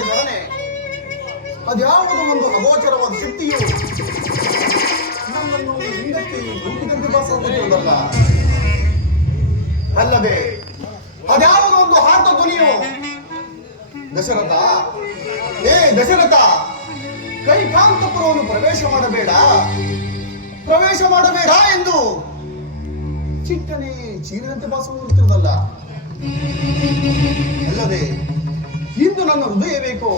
ಮಾಡಿದೊಡನೆ ಅದ್ಯಾವುದೋ ಒಂದು ಅಗೋಚರವಾದ ಶಕ್ತಿಯು ನಮ್ಮನ್ನು ಹಿಂದಕ್ಕೆ ದೂಕಿದಂತೆ ಭಾಸವಾಗುತ್ತಿರುವುದಲ್ಲ. ಅಲ್ಲದೆ ಅದ್ಯಾವುದೋ ಒಂದು ಹಾರ್ತ ಧ್ವನಿಯು ದಶರಥ, ಏ ದಶರಥ, ಕೈಕಾಂತಪುರವನ್ನು ಪ್ರವೇಶ ಮಾಡಬೇಡ ಎಂದು ಚಿಕ್ಕನೆ ಚೀರಿದಂತೆ ಭಾಸವಾಗುತ್ತಿರುವುದಲ್ಲ. ಅಲ್ಲದೆ ಇಂದು ನನ್ನ ಹೃದಯ ಬೇಕೋ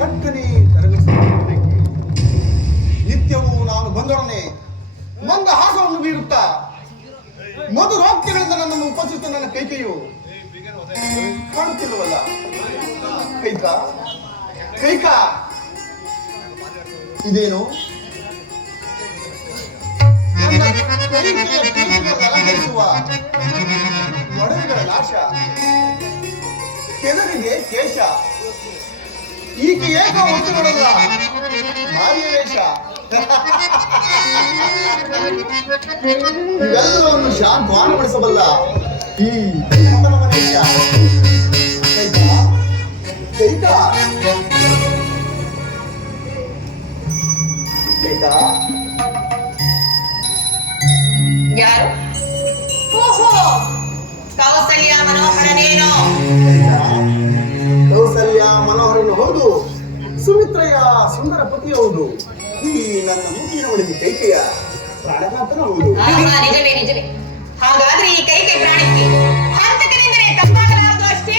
ಕಟ್ಟನೆ ಕರಗಿಸಬೇಕೆ. ನಿತ್ಯವೂ ನಾನು ಬಂದೊಡನೆ ಮಂದ ಹಾಸವನ್ನು ಬೀರುತ್ತಾ ಮಧುರೋಕ್ತಿಗಳಿಂದ ನನ್ನನ್ನು ಉಪಸ್ಥಿತ ನನ್ನ ಕೈಕೆಯು ಕಾಣುತ್ತಿಲ್ಲವಲ್ಲ. ಕೈಕ ಇದೇನು ಅಲಂಕರಿಸುವ ಒಡವೆಗಳ ನಾಶ, ಕೆದರಿಗೆ ಕೇಶ, ಈಕೆ ಏಕ ಒತ್ತು ನೋಡಲ್ಲ ಭಾರಿಯ ವೇಷ, ಇವೆಲ್ಲವನ್ನು ಶಾಂತವಾನಗೊಳಿಸಬಲ್ಲ ಈ ಮನೇಶ. ಯಾರು? ಓಹೋ, ಕೌಸಲ್ಯ ಮನೋಹರನೇನೋ? ಕೌಸಲ್ಯ ಮನೋಹರನು ಹೌದು, ಸುಮಿತ್ರೆಯ ಸುಂದರ ಪತಿ ಹೌದು, ಈ ನನ್ನ ಮುಗಿನ ಒಳಗೆ ಕೈಕೆಯ ಪ್ರಾಣನಾಥನ ಹೌದು. ನಿಜವೇ. ಹಾಗಾದ್ರೆ ಈ ಕೈಕೆ ಪ್ರಾಣಕ್ಕೆ ಹಂತಕನೆಂದರೆ ತಪ್ಪಾಗಲಾರದು ಅಷ್ಟೇ.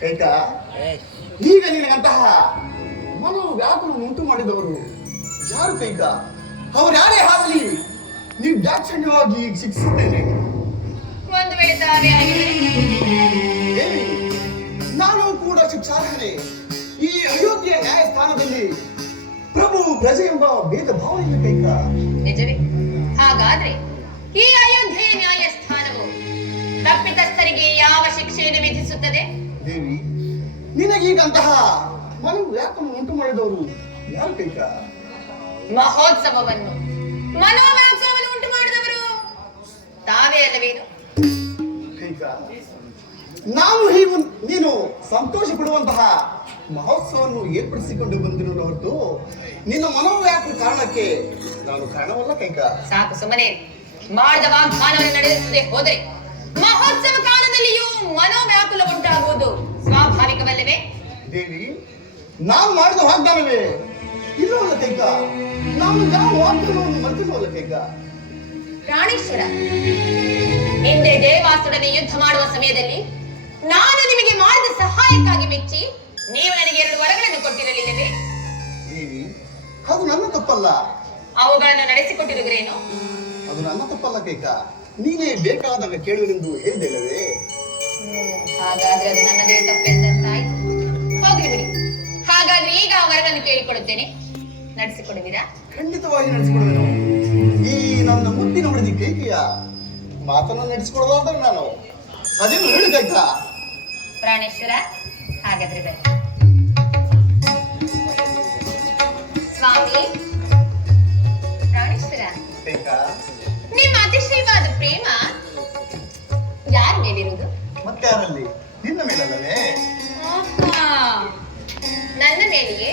ಕೈಕ, ಈಗ ನಿನಗಂತಹ ಮನೋ ವ್ಯಾಕುಲ ಉಂಟು ಮಾಡಿದವರು ಯಾರು ಕೈಕ? ಅವರು ಯಾರೇ ಆಗಲಿ ನಿರ್ದಾಕ್ಷಿಣ್ಯವಾಗಿ ಶಿಕ್ಷಿಸುತ್ತೇನೆ. ಒಂದು ವೇಳೆ ತಾವೇ ಆಗಿದ್ದರೆ ದೇವಿ, ನಾನು ಕೂಡ ಶಿಕ್ಷಾರ್ಹನೆ. ಈ ಅಯೋಧ್ಯೆಯ ನ್ಯಾಯಸ್ಥಾನದಲ್ಲಿ ಪ್ರಭು ಪ್ರಜೆ ಎಂಬ ಭೇದ ಭಾವನೆಯಿಂದ ಕೈಕ. ನಿಜವೇ? ಹಾಗಾದ್ರೆ ಈ ಅಯೋಧ್ಯೆಯ ನ್ಯಾಯಸ್ಥಾನವು ತಪ್ಪಿತಸ್ಥರಿಗೆ ಯಾವ ಶಿಕ್ಷೆಯನ್ನು ವಿಧಿಸುತ್ತದೆ? ದೇವಿ, ನಿನಗೀಗಂತಹ ಮನೋ ವ್ಯಾಕುಲ ಉಂಟು ಮಾಡಿದವರು ಯಾರು ಕೈಕ? ಮಹೋತ್ಸವವನ್ನು ಮನೋವ್ಯಾಸವನ್ನು ಉಂಟು ಮಾಡಿದವರು ತಾವೇ ಅಲ್ಲವೇನು? ಕೈಕ, ನಾನು ಹೀಗೆ ನೀನು ಸಂತೋಷ ಪಡುವಂತಹ ಮಹೋತ್ಸವವನ್ನು ಏರ್ಪಡಿಸಿಕೊಂಡು ಬಂದಿರೋ ಹೊರತು ನಿನ್ನ ಮನೋವ್ಯಾಕುಲ ಕಾರಣಕ್ಕೆ ನಾನು ಕಾರಣವಲ್ಲ ಕೈಕ. ಸಾಕು ಸುಮ್ಮನೆ. ಮಾಡಿದ ವಾಗ್ದಾನವನ್ನು ನಡೆಸದೆ ಹೋದರೆ ಮಹೋತ್ಸವ ಕಾಲದಲ್ಲಿಯೂ ಮನೋವ್ಯಾಕುಲ ಉಂಟಾಗುವುದು ಸ್ವಾಭಾವಿಕವಲ್ಲವೇ? ದೇವಿ, ನಾನು ಮಾಡಿದ ವಾಗ್ದಾನವೇ ಇಲ್ಲವಲ್ಲ ಕೈಕ. ನಾನು ಯಾವ ವಾಗ್ದಾನವನ್ನು ಮರೆತಿಲ್ಲವಲ್ಲ ಕೈಕ. ಪ್ರಾಣೇಶ್ವರ, ಹಿಂದೆ ದೇವಾಸುರನೇ ಯುದ್ಧ ಮಾಡುವ ಸಮಯದಲ್ಲಿ ನಾನು ನಿಮಗೆ ಮಾಡಿದ ಸಹಾಯಕ್ಕಾಗಿ ಮೆಚ್ಚಿ ನೀವು ನನಗೆ 2 ವರಗಳನ್ನು ಕೊಟ್ಟಿರಲಿಲ್ಲವೇ? ದೇವಿ, ಅದು ನನ್ನ ತಪ್ಪಲ್ಲ. ಅವುಗಳನ್ನು ನಡೆಸಿಕೊಟ್ಟಿರುವುದೇನು? ಅದು ನನ್ನ ತಪ್ಪಲ್ಲ ಕೈಕ. ನೀನೇ ಬೇಕಾದಾಗ ಕೇಳುವೆನೆಂದು ಹೇಳಿದೆಲ್ಲವೇ? ಹಾಗಾದ್ರೆ ಅದು ನನ್ನದೇ ತಪ್ಪೆಂದಂತಾಯ್ತು. ಹೋಗ್ಲಿ ಬಿಡಿ. ಹಾಗಾದ್ರೆ ಈಗ ಆ ವರಗಳನ್ನು ಕೇಳಿಕೊಳ್ಳುತ್ತೇನೆ, ನಡೆಸಿಕೊಡುವಿರಾ? ಖಂಡಿತವಾಗಿ ನಡೆಸಿಕೊಡುವೆನು. ಈ ನನ್ನ ಮುದ್ದಿನ ಹೊಡೆದಿ ಕೈಕೆಯ ಮಾತನ್ನು ನಡೆಸಿಕೊಡೋದಾದ್ರೆ ನಾನು ಅದೇನು ಹೇಳಿ ಕೈಕ. ಪ್ರಾಣೇಶ್ವರ, ಹಾಗಾದ್ರೆ ಬನ್ನಿ. ಸ್ವಾಮಿ ಪ್ರಾಣೇಶ್ವರ, ಕೈಕ, ನಿಮ್ಮ ಅತಿಶಯವಾದ ಪ್ರೇಮ ಯಾರ ಮೇಲಿರುವುದು? ಮತ್ತೆ ಯಾರಲ್ಲಿ? ನಿನ್ನ ಮೇಲಲ್ಲವೇ? ಆಹಾ, ನನ್ನ ಮೇಲೆಯೇ?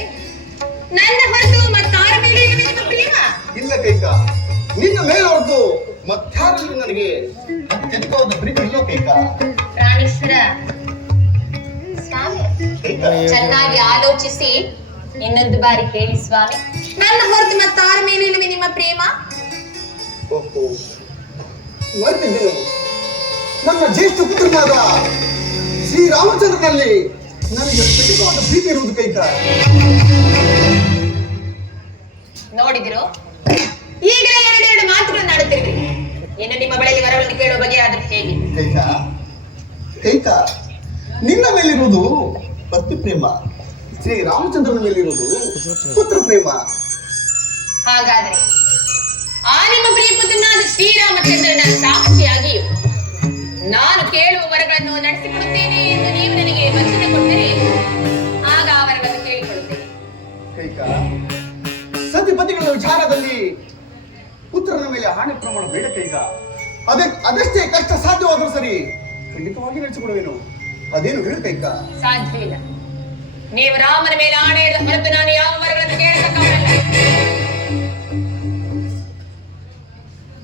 ನನ್ನ ಹೊರತು ಮತ್ತಾರ ಮೇಲೆ ಇಲ್ಲವೇ ನಿಮ್ಮ ಪ್ರೇಮ? ಇಲ್ಲ ಕೈಕ, ನಿನ್ನ ಮೇಲೆ ಹೊರತು ಮತ್ತಾರಲ್ಲಿ ನನಗೆ ಅತ್ಯಂತವಾದ ಪ್ರೀತಿ ಇಲ್ಲ ಕೈಕ. ಪ್ರಾಣೇಶ್ವರ ಸ್ವಾಮಿ, ಕೈಕ, ಚೆನ್ನಾಗಿ ಆಲೋಚಿಸಿ ಇನ್ನೊಂದು ಬಾರಿ ಹೇಳಿ ಸ್ವಾಮಿ, ನನ್ನ ಹೊರತು ಮತ್ತಾರ ಮೇಲೆ ಇಲ್ಲವೇ ನಿಮ್ಮ ಪ್ರೇಮ? ಓಹೋ, ಮರೆತಿದ್ದೇನೆ. ನನ್ನ ಜ್ಯೇಷ್ಠ ಪುತ್ರನಾದ ಶ್ರೀರಾಮಚಂದ್ರನಲ್ಲಿ ನನಗೆ ಅತ್ಯಧಿಕವಾದ ಪ್ರೀತಿ ಇರುವುದು ಕೈಕ. ನೋಡಿದಿರೋ, ಈಗಲೇ 2 ಮಾತುಗಳನ್ನು ಆಡುತ್ತಿರುವಿರಿ. ಇನ್ನು ನಿಮ್ಮ ಬಳಿಗೆ ವರವನ್ನು ಕೇಳುವ ಬಗೆ ಆದ್ರೆ ಹೇಗೆ? ಕೈಕ, ಕೈಕ, ನಿನ್ನ ಮೇಲಿರುವುದು ಪತಿ ಪ್ರೇಮ, ಶ್ರೀರಾಮಚಂದ್ರನ ಮೇಲಿರುವುದು ಪುತ್ರ ಪ್ರೇಮ. ಹಾಗಾದ್ರೆ ಆ ನಿಮ್ಮ ಪ್ರಿಯ ಪುತ್ರನಾದ ಶ್ರೀರಾಮಚಂದ್ರನ ಸಾಕ್ಷಿಯಾಗಿಯೂ ನಾನು ಕೇಳುವ ವರಗಳನ್ನು ನಡೆಸಿಕೊಡುತ್ತೇನೆ ಎಂದು ನೀವು ನನಗೆ ವಚನ ಕೊಟ್ಟರೆ ಆಗ ಆ ವರಗಳನ್ನು ಕೇಳಿಕೊಳ್ಳುತ್ತೇನೆ. ಕೈಕ, ಸತಿಪತಿಗಳ ವಿಚಾರದಲ್ಲಿ ಪುತ್ರನ ಮೇಲೆ ಆಣೆ ಪ್ರಮಾಣ ಬೇಡ ಕೈಕ. ಅದೆಷ್ಟೇ ಕಷ್ಟ ಸಾಧ್ಯವಾದರೂ ಸರಿ ಖಂಡಿತವಾಗಿ ನಡೆಸಿಕೊಡುವೆನು. ಅದೇನು ಹೇಳು ಕೈಕ. ಸಾಧ್ಯವಿಲ್ಲ. ನೀವು ರಾಮನ ಮೇಲೆ ಆಣೆ ಇಡದ ಹೊರತು ನಾನು ಯಾವ ವರಗಳನ್ನು ಕೇಳತಕ್ಕವರಲ್ಲ.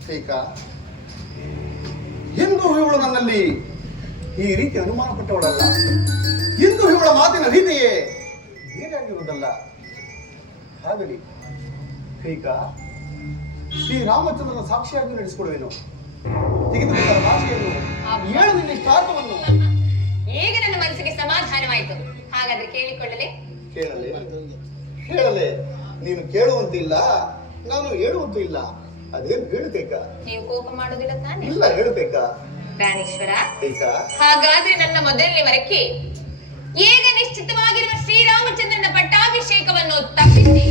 ಕೈಕ, ಎಂದು ಇವಳು ನನ್ನಲ್ಲಿ ಈ ರೀತಿ ಅನುಮಾನ ಪಟ್ಟವಳಲ್ಲ. ಎಂದು ಇವಳ ಮಾತಿನ ರೀತಿಯೇ ಬೇರೆಯಾಗಿರುವುದಲ್ಲ. ಹಾಗಲಿ ಕೈಕ, ಶ್ರೀರಾಮಚಂದ್ರನ ಸಾಕ್ಷಿಯಾಗಿ ನಡೆಸಿಕೊಡುವೆನು. ತೆಗೆದುಕೊಂಡ ಭಾಷೆಯನ್ನು 7 ದಿನ ಇಷ್ಟಾರ್ಥವನ್ನು ಈಗ ನನ್ನ ಮನಸ್ಸಿಗೆ ಸಮಾಧಾನವಾಯಿತು. ಹಾಗಾದ್ರೆ ಕೇಳಿಕೊಳ್ಳಲೆ? ಹೇಳಲೆ. ನೀನು ಕೇಳುವಂತಿಲ್ಲ, ನಾನು ಹೇಳುವಂತೂ ಇಲ್ಲ. ಅದೇನು ಹೇಳು ಕೈಕ. ನೀವು ಕೋಪ ಮಾಡುವುದಿಲ್ಲ ತಾನೆ? ಇಲ್ಲ, ಹೇಳು ಕೈಕ. ಪ್ರಾಣೇಶ್ವರ, ಕೈಕ, ಹಾಗಾದ್ರೆ ನನ್ನ ಮೊದಲನೇ ವರಕ್ಕೆ ಈಗ ನಿಶ್ಚಿತವಾಗಿರುವ ಶ್ರೀರಾಮಚಂದ್ರನ ಪಟ್ಟಾಭಿಷೇಕವನ್ನು ತಪ್ಪಿಸಿ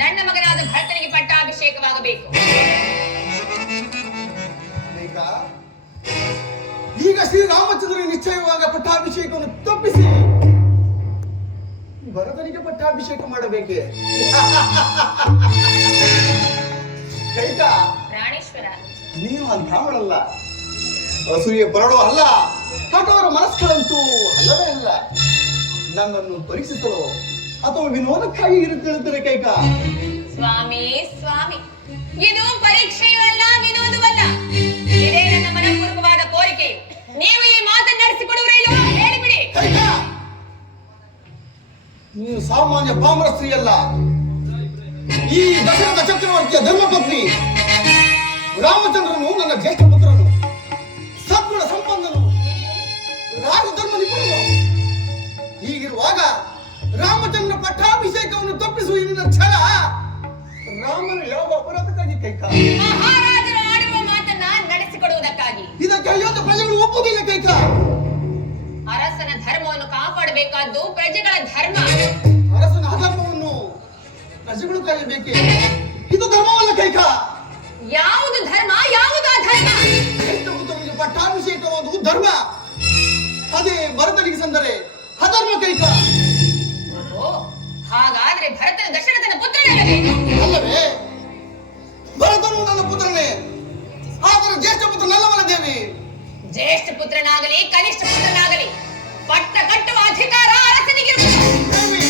ನನ್ನ ಮಗನಾದ ಭರತನಿಗೆ ಪಟ್ಟಾಭಿಷೇಕವಾಗಬೇಕು. ಕೈಕ, ಈಗ ಶ್ರೀರಾಮಚಂದ್ರನಿಗೆ ನಿಶ್ಚಯವಾಗ ಪಟ್ಟಾಭಿಷೇಕವನ್ನು ತಪ್ಪಿಸಿ ಭರತನಿಗೆ ಪಟ್ಟಾಭಿಷೇಕ ಮಾಡಬೇಕೆ? ಕೈಕ, ಪ್ರಾಣೇಶ್ವರ, ನೀನು ಅಂಥವಳಲ್ಲ, ಅಸೂಯೆ ಪರಳು ಅಲ್ಲ, ಕಠೋರ ಮನಸ್ಸುಗಳಂತೂ ಅಲ್ಲವೇ ಅಲ್ಲ. ನನ್ನನ್ನು ಪರೀಕ್ಷಿಸಲು ಅಥವಾ ವಿನೋದಕ್ಕಾಗಿ ಇರುತ್ತಿರುತ್ತದೆ ಕೈಕ. ಸ್ವಾಮಿ ಸ್ವಾಮಿ, ಇದು ಪರೀಕ್ಷೆಯೂ ಅಲ್ಲ, ವಿನೋದವಲ್ಲ. ಇದೇ ನನ್ನ ಮನಪೂರ್ವಕವಾದ ಕೋರಿಕೆ. ನೀವು ಈ ಮಾತನ್ನು ನಡೆಸಿಕೊಡುವರೇ ಇಲ್ಲವೋ ಹೇಳಿಬಿಡಿ. ಕೈಕ, ನೀನು ಸಾಮಾನ್ಯ ಪಾಮರ ಸ್ತ್ರೀ ಅಲ್ಲ. ಈ ದಶರಥ ಚಕ್ರವರ್ತಿಯ ಧರ್ಮಪತ್ನಿ. ರಾಮಚಂದ್ರನು ನನ್ನ ಜ್ಯೇಷ್ಠ ಪುತ್ರನು. ಅನಸೂಯಿನ ಛಲ ರಾಮನು ಯಾವ ಅಪರಾಧಕ್ಕಾಗಿ ಕೈಕ? ಮಹಾರಾಜರು ಆಡುವ ಮಾತನ್ನ ನಡೆಸಿಕೊಡುವುದಕ್ಕಾಗಿ. ಇದಕ್ಕೆ ಅಯೋಧ್ಯ ಪ್ರಜೆಗಳು ಒಪ್ಪುವುದಿಲ್ಲ ಕೈಕ. ಅರಸನ ಧರ್ಮವನ್ನು ಕಾಪಾಡಬೇಕಾದ್ದು ಪ್ರಜೆಗಳ ಧರ್ಮ. ಅರಸನ ಅಧರ್ಮವನ್ನು ಪ್ರಜೆಗಳು ಕಾಯಬೇಕೆ? ಇದು ಧರ್ಮವಲ್ಲ ಕೈಕ. ಯಾವುದು ಧರ್ಮ, ಯಾವುದು ಅಧರ್ಮ? ಪುತ್ರನಿಗೆ ಪಟ್ಟಾಭಿಷೇಕವಾದುದು ಧರ್ಮ, ಅದೇ ಭರತನಿಗೆ ಸಂದರೆ ಅಧರ್ಮ ಕೈಕ. ಓಹೋ, ಹಾಗಾದ್ರೆ ಭರತನ ದಶರಥನ ಪುತ್ರನಲ್ಲವೇ? ಅಲ್ಲವೇ? ಭರತನು ನನ್ನ ಪುತ್ರನೇ, ಆದರೆ ಜ್ಯೇಷ್ಠ ಪುತ್ರ ನಲ್ಲವಲ್ಲ ದೇವಿ. ಜ್ಯೇಷ್ಠ ಪುತ್ರನಾಗಲಿ ಕನಿಷ್ಠ ಪುತ್ರನಾಗಲಿ ಪಟ್ಟ ಕಟ್ಟುವ ಅಧಿಕಾರ ಅರಸನಿಗೆ. ದೇವಿ,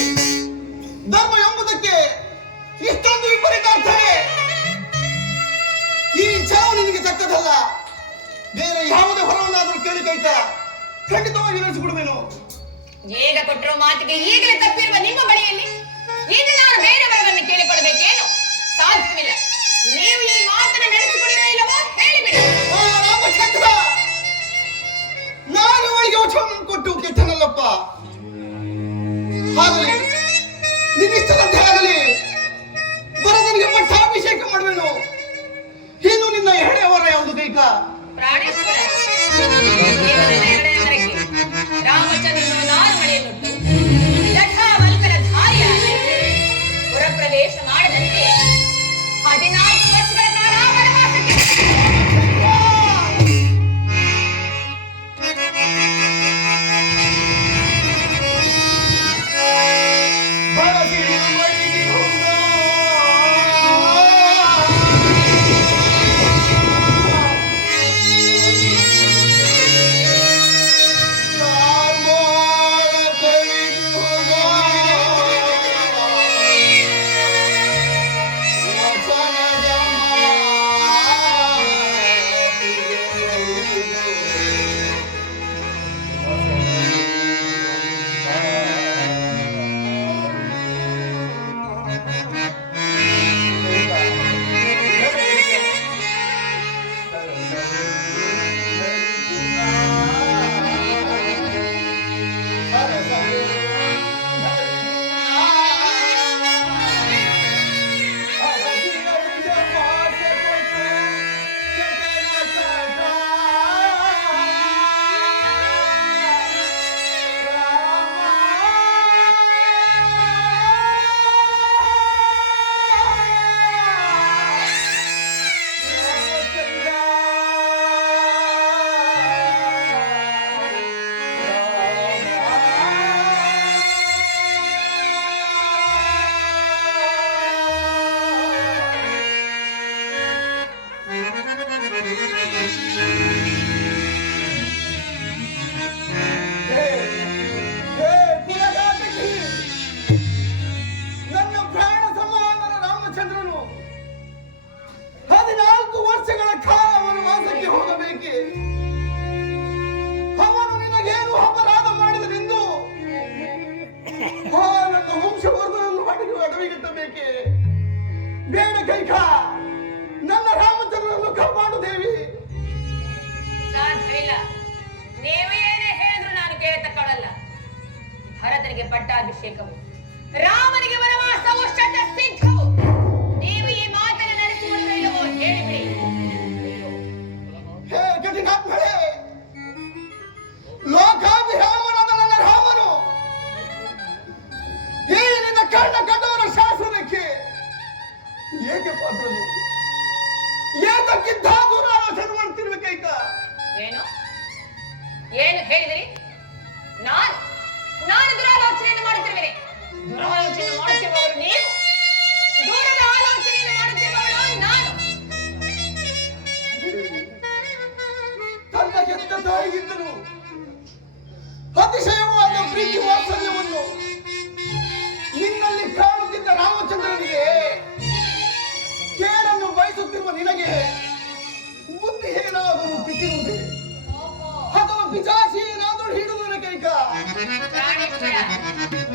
ಧರ್ಮ ಎಂಬುದಕ್ಕೆ ಇಷ್ಟೊಂದು ವಿಪರೀತಾರ್ಥವೇ? ಈ ಚಾವು ನಿನಗೆ ತಕ್ಕದಲ್ಲ. ಬೇರೆ ಯಾವುದೇ ಹೊರವನ್ನಾದರೂ ಕೇಳಿ ಕೈಕ, ಖಂಡಿತವಾಗಿ ನಡೆಸಿಕೊಡುವೆನು. ಈಗ ಕೊಟ್ಟಿರೋ ಮಾತಿಗೆ ಈಗಲೇ ತಪ್ಪಿರುವ ನಿಮ್ಮ ಬಳಿಯಲ್ಲಿ ಈಗ ನಾನು ಬೇರೆ ವರವನ್ನು ಕೇಳಿಕೊಳ್ಬೇಕೇನು? ಸಾಧ್ಯವಿಲ್ಲ. ನೀವು ಈ ಮಾತನ್ನು ನಡೆಸಿಕೊಡುವ ಇಲ್ಲವೋ ಹೇಳಿಬಿಡಿ. ರಾಮಚಂದ್ರ, ನಾನು ಅವಳಿಗೆ ವಚನವನ್ನು ಕೊಟ್ಟು ಕೆಟ್ಟನಲ್ಲಪ್ಪ. ಆಗಲಿ, ನಿನ್ನಿಷ್ಟದಂತೆ ಆಗಲಿ. ಭರತನಿಗೆ ಪಟ್ಟಾಭಿಷೇಕ ಮಾಡುವೆನು. ಇನ್ನು ನಿನ್ನ ಎರಡನೇ ವರ ಯಾವುದು ಕೈಕ? ಪ್ರಾಣೇಶ್ವರ, ದೇವರನ್ನ ಎರಡನೇ ವರಕ್ಕೆ ರಾಮಚಂದ್ರನು ನಾರು ಮಳೆಯನ್ನುಟ್ಟು ಜಠಾವಲ್ಕರ ಧಾರಿಯಾಗಿ ಪುರಪ್ರವೇಶ ಮಾಡದಂತೆ 14 ವರ್ಷಗಳ ಕಾಲ ವನವಾಸಕ್ಕೆ. ಅವನು ನಿನಗೇನು ಅಪರಾಧ ಮಾಡಿದನೆಂದು ನನ್ನ ವಂಶವರ್ಧನನ್ನು ಅಡವಿಗಿಟ್ಟಬೇಕೆ? ಬೇಡ ಕೈಕ, ನನ್ನ ರಾಮಚಂದ್ರನನ್ನು ಕಾಪಾಡು ದೇವಿ. ಸಾಧ್ಯವಿಲ್ಲ. ನೀವು ಏನೇ ಹೇಳಿದ್ರು ನಾನು ಕೇಳತಕ್ಕವಳಲ್ಲ. ಭರತನಿಗೆ ಪಟ್ಟಾಭಿಷೇಕವು, ರಾಮನಿಗೆ ವನವಾಸವು ಶತಸಿದ್ಧವು. ನೀವು ಈ ಮಾತನ್ನು ನಡೆಸಿಕೊಳ್ಳಿಲ್ಲವೋ ಹೇಳಿಬಿಡಿ. ಹೇ ಕಠಿಣಾತ್ಮಳೆ, ಲೋಕಾಭಿರಾಮನಾದ ನನ್ನ ರಾಮನು ಈ ನಿನ್ನ ಕರ್ಣ ಕಂಡವರ ಶಾಸನಕ್ಕೆ ಏಕೆ ಪಾತ್ರನು? ಏತಕ್ಕಿದ್ದಾಗೂ ಆಲೋಚನೆ ಮಾಡ್ತಿರ್ವೆ ಕೈಕ. ಏನು ಏನು ಹೇಳಿದಿರಿ? ನಾನು ದುರಾಲೋಚನೆಯನ್ನು ಮಾಡುತ್ತಿರುವೆ. ದುರಾಲೋಚನೆ ಮಾಡುತ್ತಿರುವವರು ನೀವು, ದೂರದ ಆಲೋಚನೆಯನ್ನು ಮಾಡುತ್ತಿರುವವಳು ನಾನು. ತನ್ನ ಹೆತ್ತ ತಾಯಿಗಿಂತಲೂ ಅತಿಶಯವಾದ ಪ್ರೀತಿ ವಾತ್ಸಲ್ಯವನ್ನು ನಿನ್ನಲ್ಲಿ ಕಾಣುತ್ತಿದ್ದ ರಾಮಚಂದ್ರನಿಗೆ ಕೇಳನ್ನು ಬಯಸುತ್ತಿರುವ ನಿನಗೆ ಬುದ್ಧಿ ಏನಾದರೂ ಬಿಟ್ಟಿರುವುದೇ ಅಥವಾ ಪಿಚಾಚಿ ಏನಾದರೂ ಹಿಡಿದು ಕೈಕ? ಪ್ರಾಣೇಶ್ವರ,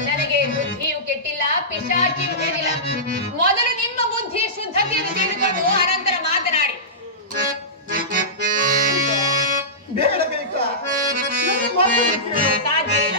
ನನಗೆ ಬುದ್ಧಿಯು ಕೆಟ್ಟಿಲ್ಲ, ಪಿಶಾಚಿಯು ಹೇಳಿಲ್ಲ. ಮೊದಲು ನಿಮ್ಮ ಬುದ್ಧಿ ಶುದ್ಧತೆಯನ್ನು ತಿಳಿದುಕೊಂಡು ಅನಂತರ ಮಾತನಾಡಿ. ಬೇಡ ಕೈಕ, ನನ್ನ ಮಾತನ್ನು ಕೇಳು. ಸಾಧ್ಯವಿಲ್ಲ.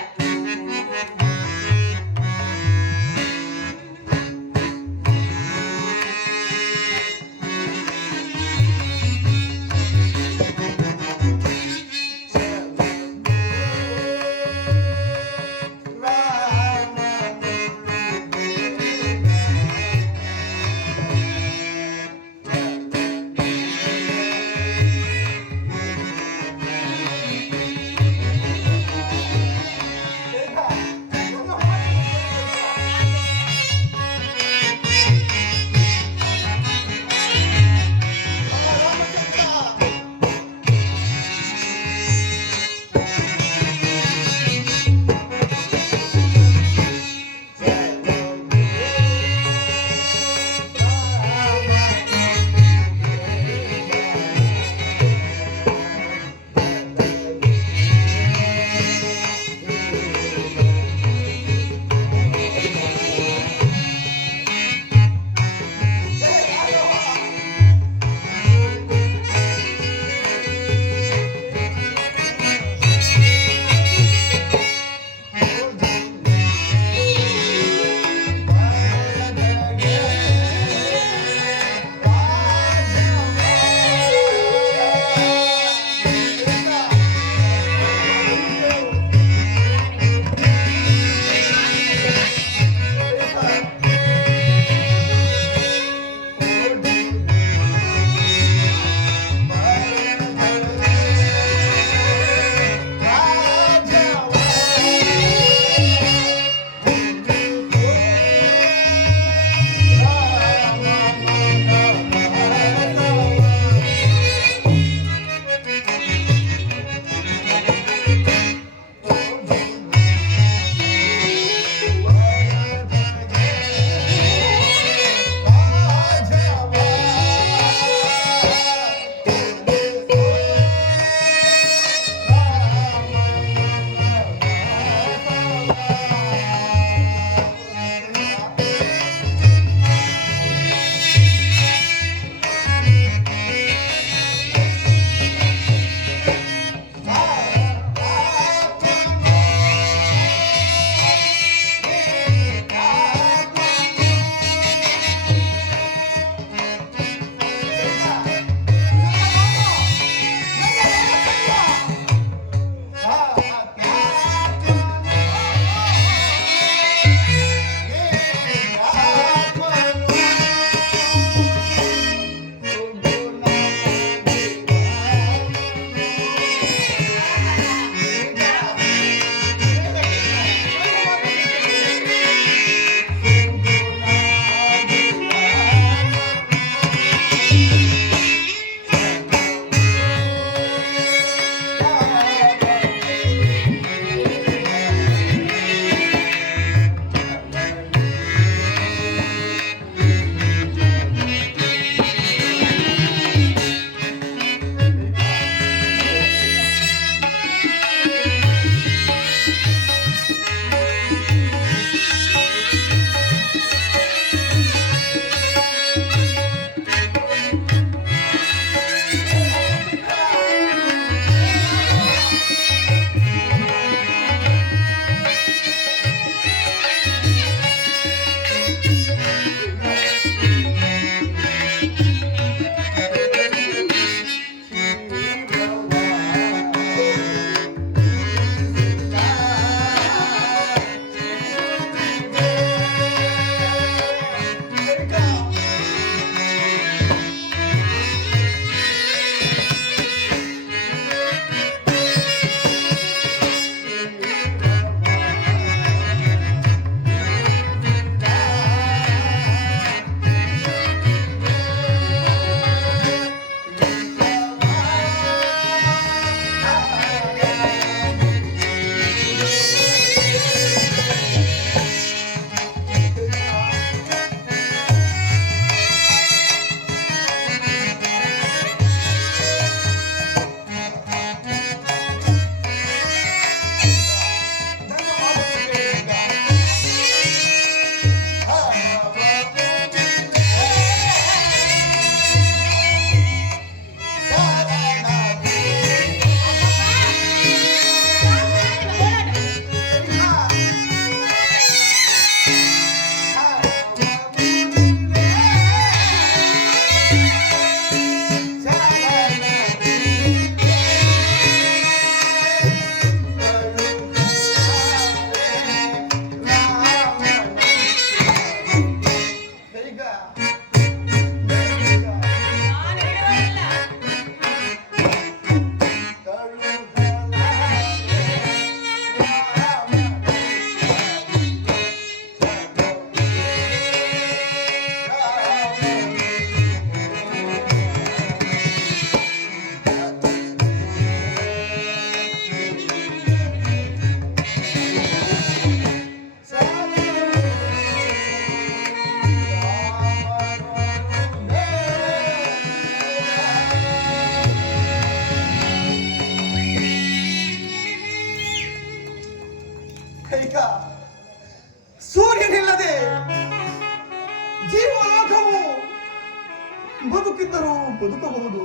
ಹುಟ್ಟಬಹುದು,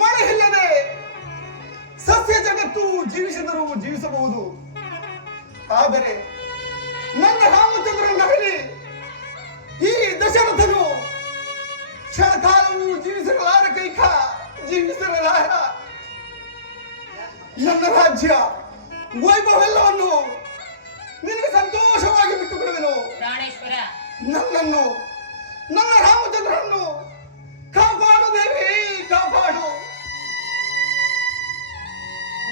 ಮಳೆ ಇಲ್ಲದೆ ಸಸ್ಯ ಜಗತ್ತು ಜೀವಿಸಿದರೂ ಜೀವಿಸಬಹುದು. ಆದರೆ ನನ್ನ ರಾಮಚಂದ್ರನಾಗಲಿ ಈ ದಶರಥನು ಕ್ಷಣಕಾಲವು ಜೀವಿಸಿರಲಾರ ಕೈಕ ಜೀವಿಸಿರಲಾರ. ನನ್ನ ರಾಜ್ಯ ವೈಭವೆಲ್ಲವನ್ನು ನಿನಗೆ ಸಂತೋಷವಾಗಿ ಬಿಟ್ಟುಕೊಡುವೆನು. ಪ್ರಾಣೇಶ್ವರ, ನನ್ನನ್ನು, ನನ್ನ ರಾಮಚಂದ್ರನನ್ನು ಕಾಪಾಡು ದೇವಿ, ಕಾಪಾಡು.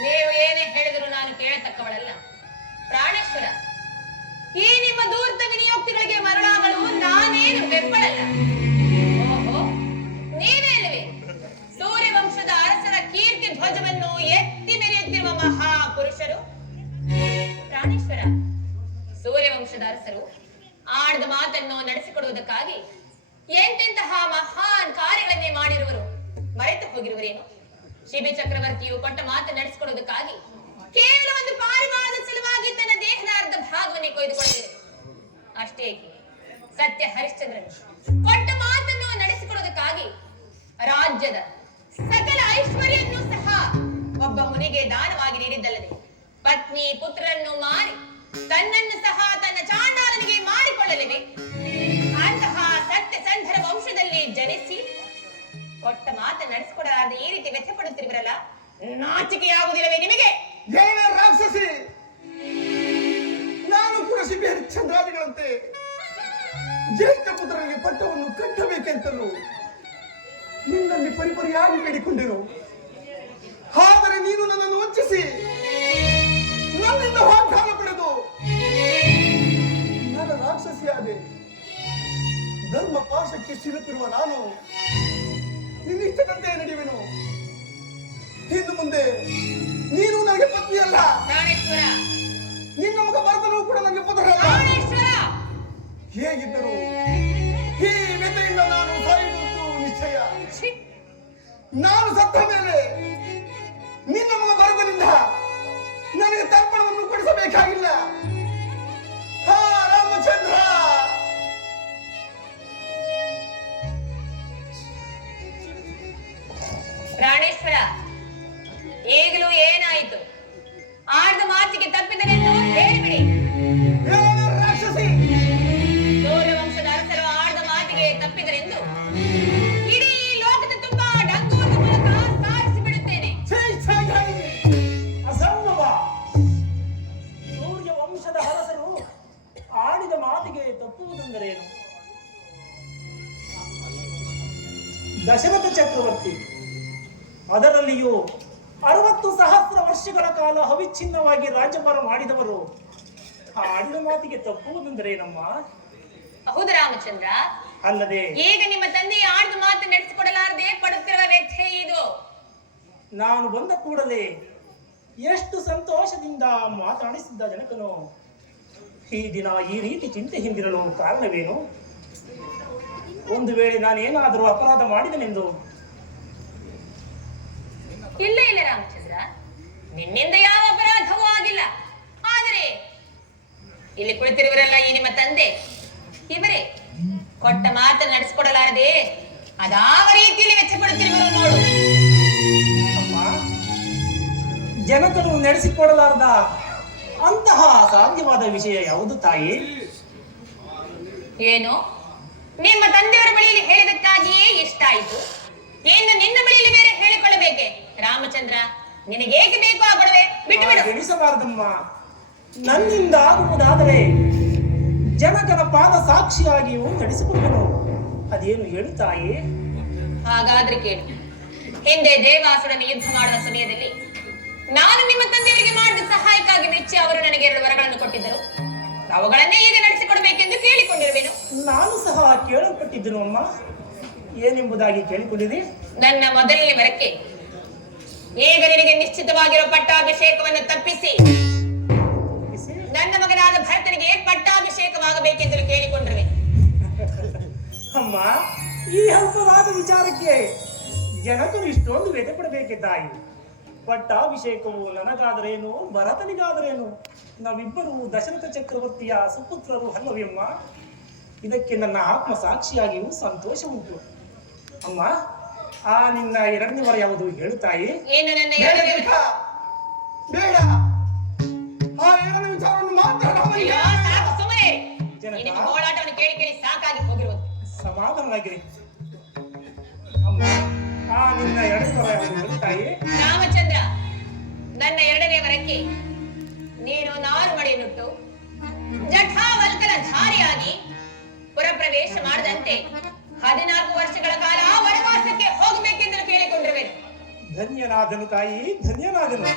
ನೀವು ಏನೇ ಹೇಳಿದರೂ ನಾನು ಕೇಳತಕ್ಕವಳಲ್ಲ. ಪ್ರಾಣೇಶ್ವರ, ಈ ನಿಮ್ಮ ದೂರ್ತ ವಿನಿಯೋಕ್ತಿಗಳಿಗೆ ಮರಳಾಗಲು ನಾನೇನು ಬೆಂಬಲಲ್ಲ. ಓಹೋ, ನೀವೇ ಅಲ್ಲವೇ ಸೂರ್ಯವಂಶದ ಅರಸರ ಕೀರ್ತಿ ಧ್ವಜವನ್ನು ಎತ್ತಿ ಮೆರೆಯುತ್ತಿರುವ ಮಹಾಪುರುಷರು? ಪ್ರಾಣೇಶ್ವರ, ಸೂರ್ಯವಂಶದ ಅರಸರು ಆಡ್ದ ಮಾತನ್ನು ನಡೆಸಿಕೊಡುವುದಕ್ಕಾಗಿ ಎಂತೆಂತಹ ಮಹಾನ್ ಕಾರ್ಯಗಳನ್ನೇ ಮಾಡಿರುವರು ಮರೆತು ಹೋಗಿರುವರೇನು? ಶಿಬಿ ಚಕ್ರವರ್ತಿಯು ಕೊಟ್ಟ ಮಾತು ನಡೆಸಿಕೊಡುವುದಕ್ಕಾಗಿ ಕೇವಲ ಒಂದು ಪಾರಿವಾಳದ ಸಲುವಾಗಿ ತನ್ನ ದೇಹದ ಅರ್ಧ ಭಾಗವನ್ನೇ ಕೊಯ್ದುಕೊಳ್ಳಲಿದೆ. ಅಷ್ಟೇ ಸತ್ಯ ಹರಿಶ್ಚಂದ್ರನು ಕೊಟ್ಟ ಮಾತನ್ನು ನಡೆಸಿಕೊಡುವುದಕ್ಕಾಗಿ ರಾಜ್ಯದ ಸಕಲ ಐಶ್ವರ್ಯನ್ನು ಸಹ ಒಬ್ಬ ಮುನಿಗೆ ದಾನವಾಗಿ ನೀಡಿದ್ದಲ್ಲದೆ ಪತ್ನಿ ಪುತ್ರರನ್ನು ಮಾರಿ ತನ್ನನ್ನು ಸಹ ತನ್ನ ಚಾಂಡಾಲನಿಗೆ ಮಾರಿಕೊಳ್ಳಲಿವೆ. ಅಂತಹ ಸತ್ಯ ಸಂಧರ ವಂಶದಲ್ಲಿ ಜನಿಸಿ ಕೊಟ್ಟ ಮಾತು ನಡೆಸಿಕೊಡಲಾರದೆ ಈ ರೀತಿ ವ್ಯಥೆ ಪಡುತ್ತಿರುವರಲ್ಲ, ನಾಚಿಕೆಯಾಗುವುದಿಲ್ಲವೇ ನಿಮಗೆ? ಏನೇ ರಾಕ್ಷಸಿ, ನಾನು ಕೂಡ ಶಿಬಿ ಹರಿಶ್ಚಂದ್ರಾದಿಗಳಂತೆ ಜ್ಯೇಷ್ಠ ಪುತ್ರರಿಗೆ ಪಟ್ಟವನ್ನು ಕಟ್ಟಬೇಕೆಂತಲೂ ನಿನ್ನಲ್ಲಿ ಪರಿಪರಿಯಾಗಿ ಬೇಡಿಕೊಂಡೆನು. ಆದರೆ ನೀನು ನನ್ನನ್ನು ವಂಚಿಸಿ ನನ್ನಿಂದ ವಾಗ್ದಾನ ಪಡೆದು ನನ್ನ ರಾಕ್ಷಸಿಯಾದೆ. ಧರ್ಮ ಪಾಶಕ್ಕೆ ಸಿಲುಕಿರುವ ನಾನು ನಿನ್ನಿಷ್ಟದಂತೆ ನಡೆಯುವೆನು. ಇನ್ನು ಮುಂದೆ ನೀನು ನನಗೆ ಪತ್ನಿಯಲ್ಲ. ಪ್ರಾಣೇಶ್ವರ, ನಿನ್ನ ಮಗ ಭರತನೂ ಕೂಡ ನನಗೆ ಪುತ್ರರಲ್ಲ. ಪ್ರಾಣೇಶ್ವರ, ಹೇಗಿದ್ದರು ಈ ವ್ಯಥೆಯಿಂದ ನಾನು ಸಾಯುವುದು ನಿಶ್ಚಯ. ನಾನು ಸತ್ತ ಮೇಲೆ ನಿನ್ನ ಮಗ ಭರತನಿಂದ ನನಗೆ ತರ್ಪಣವನ್ನು ಕೊಡಿಸಬೇಕಾಗಿಲ್ಲ. ಹಾ ರಾಮಚಂದ್ರ, ಪ್ರಾಣೇಶ್ವರ, ಈಗಲೂ ಏನಾಯಿತು? ಆಡ್ದ ಮಾತಿಗೆ ತಪ್ಪಿದರೆಂದು ಹೇಳಿಬಿಡಿ. ರಾಕ್ಷಸಿ, ಸೂರ್ಯವಂಶದ ಅರಸರು ಆಡ್ದ ಮಾತಿಗೆ ತಪ್ಪಿದರೆಂದು ಇಡೀ ಲೋಕದ ತುಂಬಾ ಡಂಗುರದ ಮೂಲಕ ಸಾರಿಸಿ ಬಿಡುತ್ತೇನೆ. ಅಸಂಭವ. ಸೂರ್ಯ ವಂಶದ ಅರಸರು ಆಡಿದ ಮಾತಿಗೆ ತಪ್ಪುವುದೆಂದರೇನು? ದಶರಥ ಚಕ್ರವರ್ತಿ, ಅದರಲ್ಲಿಯೂ 60,000 ವರ್ಷಗಳ ಕಾಲ ಅವಿಚ್ಛಿನ್ನವಾಗಿ ರಾಜ್ಯಭಾರ ಮಾಡಿದವರು ಆಡಿದ ಮಾತಿಗೆ ತಪ್ಪುವುದೆಂದರೇನಮ್ಮ? ಹೌದು ರಾಮಚಂದ್ರ, ಅಲ್ಲದೆ ಈಗ ನಿಮ್ಮ ತಂದೆ ಆಡ್ದ ಮಾತು ನಡೆಸಿಕೊಡಲಾರದೆ ಪಡುತ್ತಿರುವ ವ್ಯಥೆ ಇದು. ನಾನು ಬಂದ ಕೂಡಲೇ ಎಷ್ಟು ಸಂತೋಷದಿಂದ ಮಾತಾಡಿಸಿದ್ದ ಜನಕನು ಈ ದಿನ ಈ ರೀತಿ ಚಿಂತೆ ಹಿಂದಿರಲು ಕಾರಣವೇನು? ಒಂದು ವೇಳೆ ನಾನೇನಾದರೂ ಅಪರಾಧ ಮಾಡಿದನೆಂದು? ಇಲ್ಲ ಇಲ್ಲ ರಾಮಚಂದ್ರ, ನಿನ್ನಿಂದ ಯಾವ ಅಪರಾಧವೂ ಆಗಿಲ್ಲ. ಆದರೆ ಇಲ್ಲಿ ಕುಳಿತಿರುವರೆಲ್ಲ ಈ ನಿಮ್ಮ ತಂದೆ ಇವರೇ ಕೊಟ್ಟ ಮಾತನ್ನು ನಡೆಸಿಕೊಡಲಾರದೆ ಅದಾವ ರೀತಿಯಲ್ಲಿ ವೆಚ್ಚ ಪಡುತ್ತಿರುವರು ನೋಡು. ಅಮ್ಮ, ಜನಕನು ನಡೆಸಿಕೊಡಲಾರದ ಅಂತಹ ಅಸಾಧ್ಯವಾದ ವಿಷಯ ಯಾವುದು ತಾಯಿ? ಏನು, ನಿಮ್ಮ ತಂದೆಯವರ ಬಳಿಯಲ್ಲಿ ಹೇಳಿದಕ್ಕಾಗಿಯೇ ಇಷ್ಟಾಯಿತು? ಏನು ನಿನ್ನ ಬಳಿಯಲ್ಲಿ ಬೇರೆ ಹೇಳಿಕೊಳ್ಳಬೇಕೆ? ರಾಮಚಂದ್ರ, ನಿನಗೇಕೆ ಬೇಕು ಆ ಗೊಡವೆ? ಬಿಟ್ಟು ಬಿಡು. ಎಣಿಸಬಾರದಮ್ಮ. ನನ್ನಿಂದ ಆಗುವುದಾದರೆ ಜನಕನ ಪಾದ ಸಾಕ್ಷಿಯಾಗಿಯೂ ನಡೆಸಿಕೊಡುವೆನು. ಅದೇನು ಹೇಳು ತಾಯಿ? ಹಾಗಾದ್ರೆ ಕೇಳಿ. ಹಿಂದೆ ದೇವಾಸುರನ ಯುದ್ಧ ಮಾಡುವ ಸಮಯದಲ್ಲಿ ನಾನು ನಿಮ್ಮ ತಂದೆಯವರಿಗೆ ಮಾಡಿದ ಸಹಾಯಕ್ಕಾಗಿ ಮೆಚ್ಚಿ ಅವರು ನನಗೆ 2 ವರಗಳನ್ನು ಕೊಟ್ಟಿದ್ದರು. ಅವುಗಳನ್ನೇ ಈಗ ನಡೆಸಿಕೊಡಬೇಕೆಂದು ಕೇಳಿಕೊಂಡಿರುವೆನು. ನಾನು ಸಹ ಕೇಳಲ್ಪಟ್ಟಿದ್ದನು ಅಮ್ಮ. ಏನೆಂಬುದಾಗಿ ಕೇಳಿಕೊಂಡಿದೆ? ನನ್ನ ಮೊದಲನೇ ವರಕ್ಕೆ ಈಗ ನಿನಗೆ ನಿಶ್ಚಿತವಾಗಿರುವ ಪಟ್ಟಾಭಿಷೇಕವನ್ನು ತಪ್ಪಿಸಿ ನನ್ನ ಮಗನಾದ ಭರತನಿಗೆ ಪಟ್ಟಾಭಿಷೇಕವಾಗಬೇಕೆಂದು ಕೇಳಿಕೊಂಡಿರುವೆ. ಅಮ್ಮ, ಈ ಅಲ್ಪವಾದ ವಿಚಾರಕ್ಕೆ ಜನಕರು ಇಷ್ಟೊಂದು ವ್ಯಥೆ ಪಡಬೇಕೆ ತಾಯಿ? ಪಟ್ಟಾಭಿಷೇಕವು ನನಗಾದರೇನು, ಭರತನಿಗಾದರೇನು? ನಾವಿಬ್ಬರು ದಶರಥ ಚಕ್ರವರ್ತಿಯ ಸುಪುತ್ರರು ಅಲ್ಲವೆಮ್ಮ. ಇದಕ್ಕೆ ನನ್ನ ಆತ್ಮ ಸಾಕ್ಷಿಯಾಗಿಯೂ ಸಂತೋಷ ಉಂಟು. ಅಮ್ಮ, ಆ ನಿನ್ನ ಎರಡನೇ ವರ ಯಾವುದು ಹೇಳು ತಾಯಿ? ಏನು ನನ್ನ ಬೇಡ ಎರಡನೇ ಜನಕ, ಬೇಡ. ಆ ಎರಡನೇ ವಿಚಾರವನ್ನು ಮಾತ್ರ ಅಯ್ಯೋ, ಸಾಕು ಸುಮ್ಮನೆ ಜನಕ. ನಿಮ್ಮ ಹೋರಾಟವನ್ನು ಕೇಳಿ ಕೇಳಿ ಸಾಕಾಗಿ ಹೋಗಿರುವುದು. ಸಮಾಧಾನವಾಗಿರಿ ಅಮ್ಮ. ಆ ನಿನ್ನ ಎರಡನೇ ವರ ಯಾವುದು ಹೇಳು ತಾಯಿ? ರಾಮಚಂದ್ರ, ನನ್ನ ಎರಡನೇ ವರಕ್ಕೆ ನೀನು ನಾರು ಮಡಿಯನ್ನುಟ್ಟು ಜಠಾವಲ್ಕಲ ಧಾರಿಯಾಗಿ ಪುರಪ್ರವೇಶ ಮಾಡದಂತೆ 14 ವರ್ಷಗಳ ಕಾಲ ವನವಾಸಕ್ಕೆ ಹೋಗಬೇಕೆಂದು ಕೇಳಿಕೊಂಡಿರುವೆನು. ಧನ್ಯನಾದನು ತಾಯಿ, ಧನ್ಯನಾದನು.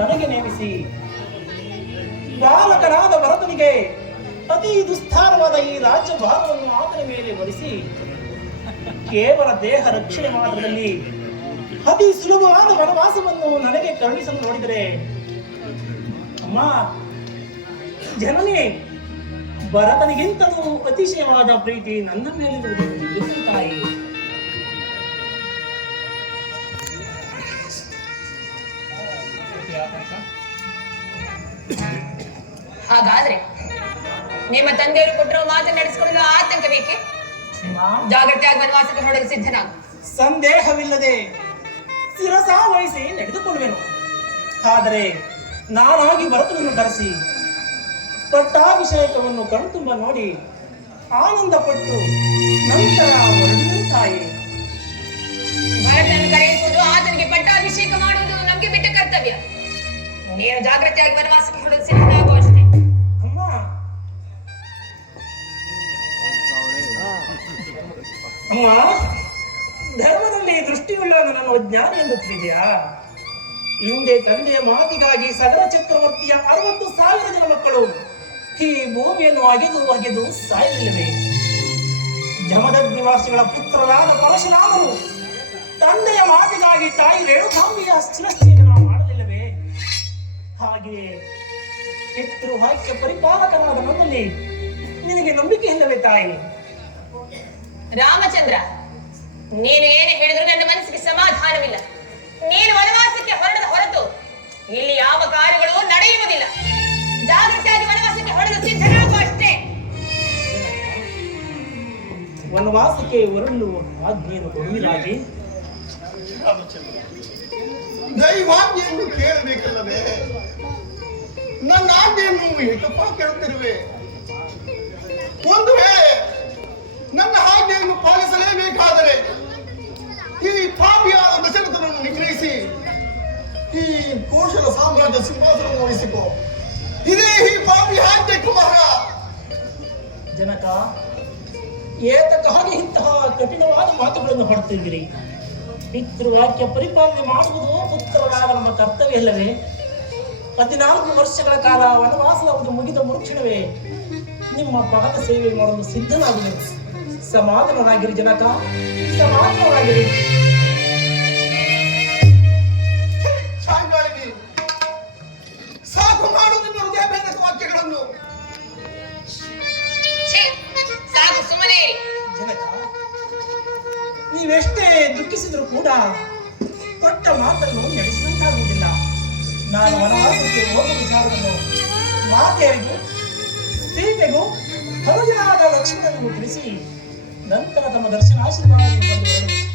ನನಗೆ ನೇಮಿಸಿ ಬಾಲಕನಾದ ಭರತನಿಗೆ ಅತಿ ದುಸ್ತಾರವಾದ ಈ ರಾಜ್ಯಭಾರವನ್ನು ಆತನ ಮೇಲೆ ಹೊರಿಸಿ ಕೇವಲ ದೇಹ ರಕ್ಷಣೆ ಮಾತ್ರದಲ್ಲಿ ಅತಿ ಸುಲಭವಾದ ವನವಾಸವನ್ನು ನನಗೆ ಕರುಣಿಸಲು ನೋಡಿದರೆ ಅಮ್ಮ ಜನನೇ, ಭರತನಿಗಿಂತಲೂ ಅತಿಶಯವಾದ ಪ್ರೀತಿ ನನ್ನ ಮೇಲಿರುವುದು ತಾಯಿ. ಹಾಗಾದ್ರೆ ನಿಮ್ಮ ತಂದೆಯವರು ಕೊಟ್ಟಿರುವ ಮಾತು ನಡೆಸಿಕೊಳ್ಳಲು ಆತಂಕ ಬೇಕೆ? ಜಾಗ್ರತೆಯಾಗಿ ವನವಾಸಕ್ಕೆ ಹೊರಡಲು ಸಿದ್ಧನಾಗು. ಸಂದೇಹವಿಲ್ಲದೆ ಶಿರಸಾ ವಹಿಸಿ ನಡೆದುಕೊಳ್ಳುವೆನು. ಆದರೆ ನಾನಾಗಿ ಭರತನನ್ನು ಕರೆಸಿ ಪಟ್ಟಾಭಿಷೇಕವನ್ನು ಕಣ್ತುಂಬ ನೋಡಿ ಆನಂದ ಪಟ್ಟು ನಂತರ ಹೊರಡುವೆನು ತಾಯಿ. ಭರತನನ್ನು ಕರೆಯುವುದು, ಆತನಿಗೆ ಪಟ್ಟಾಭಿಷೇಕ ಮಾಡುವುದು ನಮ್ಗೆ ಬಿಟ್ಟ ಕರ್ತವ್ಯ. ನೀನು ಜಾಗ್ರತೆಯಾಗಿ ವನವಾಸಕ್ಕೆ ಹೊರಡಲು ಸಿದ್ಧನಾಗು ಅಷ್ಟೇ. ಅಮ್ಮ, ಅಮ್ಮ, ಧರ್ಮದಲ್ಲಿ ದೃಷ್ಟಿಯುಳ್ಳ ನನ್ನನ್ನು ಅಜ್ಞಾನಿ ಎಂದು ತಿಳಿದೆಯಾ? ಹಿಂದೆ ತಂದೆಯ ಮಾತಿಗಾಗಿ ಸಗರ ಚಕ್ರವರ್ತಿಯ 60,000 ಜನ ಮಕ್ಕಳು ಈ ಭೂಮಿಯನ್ನು ಅಗೆದು ಸಾಯಲಿಲ್ಲವೇ? ಜಮದಗ್ನಿ ನಿವಾಸಿಗಳ ಪುತ್ರರಾದ ಪರಶುರಾಮರು ತಂದೆಯ ಮಾತಿಗಾಗಿ ತಾಯಿ ರೇಣುಕಾಂಬಿಯ ಶಿರಚ್ಛೇದನ ಮಾಡಲಿಲ್ಲವೇ? ಹಾಗೆಯೇ ಪಿತೃವಾಕ್ಯ ಪರಿಪಾಲಕನಾದ ನನ್ನಲ್ಲಿ ನಿನಗೆ ನಂಬಿಕೆ ಇಲ್ಲವೇ ತಾಯಿ? ರಾಮಚಂದ್ರ, ನೀನು ಏನು ಹೇಳಿದ್ರು ನನ್ನ ಮನಸ್ಸಿಗೆ ಸಮಾಧಾನವಿಲ್ಲ. ನೀನು ವನವಾಸಕ್ಕೆ ಹೊರಡದ ಹೊರತು ಇಲ್ಲಿ ಯಾವ ಕಾರ್ಯಗಳು ನಡೆಯುವುದಿಲ್ಲ. ಜಾಗ್ರತೆಯಾಗಿ ವನವಾಸಕ್ಕೆ ಹೊರಡಲು ಸಿದ್ಧನಾಗು ಅಷ್ಟೇ. ವನವಾಸಕ್ಕೆ ಹೊರಡಲು ಆಜ್ಞೆಯನ್ನು ಕೊಡುವಿರಾಗಿ? ದೈವಾಜ್ಞೆಯನ್ನು ಕೇಳಬೇಕಲ್ಲವೇ? ನನ್ನ ಆಜ್ಞೆಯನ್ನು ಏಕಪ್ಪ ಕೇಳುತ್ತಿರುವೆ. ಒಂದು ವೇಳೆ ನನ್ನ ಆಜ್ಞೆಯನ್ನು ಪಾಲಿಸಲೇಬೇಕಾದರೆ ಈ ಪಾಪಿಯಾದ ದಶರಥನನ್ನು ನಿಗ್ರಹಿಸಿ ಈ ಕೋಶಲ ಸಾಮ್ರಾಜ್ಯ ಸಿಂಹಾಸನವನ್ನು ವಹಿಸಿಕೊ. ಇದೇ ಈ ಪಾಪಿ ಆಜ್ಞೆ ಕುಮಾರ. ಜನಕ, ಏತಕ್ಕಾಗಿ ಇಂತಹ ಕಠಿಣವಾದ ಮಾತುಗಳನ್ನು ಹೊರಡ್ತಿದ್ದೀರಿ? ಪಿತೃವಾಕ್ಯ ಪರಿಪಾಲನೆ ಮಾಡುವುದು ಪುತ್ರರಾದ ನಮ್ಮ ಕರ್ತವ್ಯ ಇಲ್ಲವೇ? 14 ವರ್ಷಗಳ ಕಾಲ ವನವಾಸದ ಮುಗಿದ ಮರುಕ್ಷಣವೇ ನಿಮ್ಮ ಪಾದ ಸೇವೆ ಮಾಡಲು ಸಿದ್ಧನಾಗುವೆನು. ಸಮಾಧಾನರಾಗಿರಿ ಜನಕ, ಸಮಾಧಾನರಾಗಿರಿ. ಸಾಕು ಮಾಡುವುದನ್ನು ಹೃದಯಭೇದಕ ವಾಕ್ಯಗಳನ್ನು. ಸಾಕು, ಸುಮ್ಮನೆ ಜನಕ, ನೀವೆಷ್ಟೇ ದುಃಖಿಸಿದರೂ ಕೂಡ ಕೊಟ್ಟ ಮಾತನ್ನು ನಡೆಸಿದಂತಾಗುವುದಿಲ್ಲ. ನಾನು ವನವಾಸಕ್ಕೆ ಹೋಗುವ ವಿಚಾರವನ್ನು ಮಾತೆಯರಿಗೂ ಸೀತೆಗೂ ಹನುಜನಾದ ಲಕ್ಷ್ಮಣನಿಗೂ ತಿಳಿಸಿ ನಂತರ ತಮ್ಮ ದರ್ಶನ ಆಶೀರ್ವಾದವನ್ನು